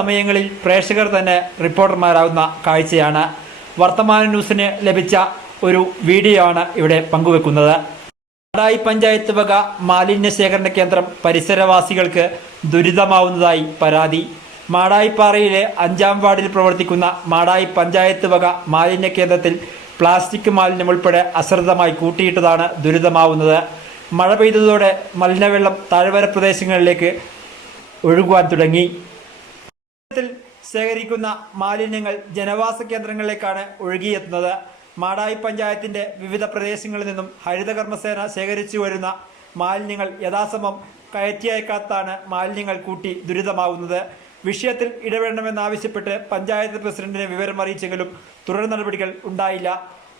സമയങ്ങളിൽ പ്രേക്ഷകർ തന്നെ റിപ്പോർട്ടർമാരാകുന്ന കാഴ്ചയാണ്. വർത്തമാന ന്യൂസിന് ലഭിച്ച ഒരു വീഡിയോ ആണ് ഇവിടെ പങ്കുവെക്കുന്നത്. മാടായി പഞ്ചായത്ത് വക മാലിന്യ ശേഖരണ കേന്ദ്രം പരിസരവാസികൾക്ക് ദുരിതമാവുന്നതായി പരാതി. മാടായിപ്പാറയിലെ അഞ്ചാം വാർഡിൽ പ്രവർത്തിക്കുന്ന മാടായി പഞ്ചായത്ത് വക മാലിന്യ കേന്ദ്രത്തിൽ പ്ലാസ്റ്റിക് മാലിന്യം ഉൾപ്പെടെ അശ്രദ്ധമായി കൂട്ടിയിട്ടതാണ് ദുരിതമാവുന്നത്. മഴ പെയ്തതോടെ മലിനവെള്ളം താഴ്വര പ്രദേശങ്ങളിലേക്ക് ഒഴുകുവാൻ തുടങ്ങി. ത്തിൽ ശേഖരിക്കുന്ന മാലിന്യങ്ങൾ ജനവാസ കേന്ദ്രങ്ങളിലേക്കാണ് ഒഴുകിയെത്തുന്നത്. മാടായി പഞ്ചായത്തിന്റെ വിവിധ പ്രദേശങ്ങളിൽ നിന്നും ഹരിതകർമ്മസേന ശേഖരിച്ചു വരുന്ന മാലിന്യങ്ങൾ യഥാസമം കയറ്റിയേക്കാത്താണ് മാലിന്യങ്ങൾ കൂട്ടി ദുരിതമാവുന്നത്. വിഷയത്തിൽ ഇടപെടണമെന്നാവശ്യപ്പെട്ട് പഞ്ചായത്ത് പ്രസിഡന്റിനെ വിവരം അറിയിച്ചെങ്കിലും തുടർ നടപടികൾ ഉണ്ടായില്ല.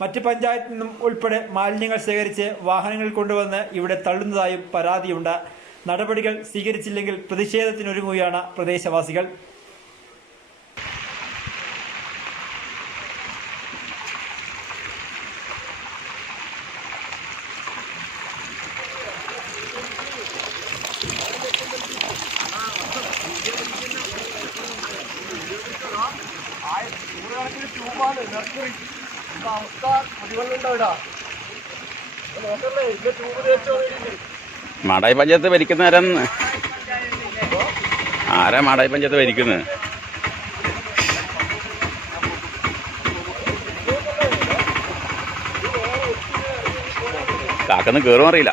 മറ്റ് പഞ്ചായത്തിൽ നിന്നും ഉൾപ്പെടെ മാലിന്യങ്ങൾ ശേഖരിച്ച് വാഹനങ്ങൾ കൊണ്ടുവന്ന് ഇവിടെ തള്ളുന്നതായും പരാതിയുണ്ട്. നടപടികൾ സ്വീകരിച്ചില്ലെങ്കിൽ പ്രതിഷേധത്തിനൊരുങ്ങുകയാണ് പ്രദേശവാസികൾ. മാടായി പഞ്ചായത്ത് ഭരിക്കുന്ന ആരാന്ന് ആരാ മാടായി പഞ്ചായത്ത് ഭരിക്കുന്നത് കാക്കന്ന് കയറും അറിയില്ല.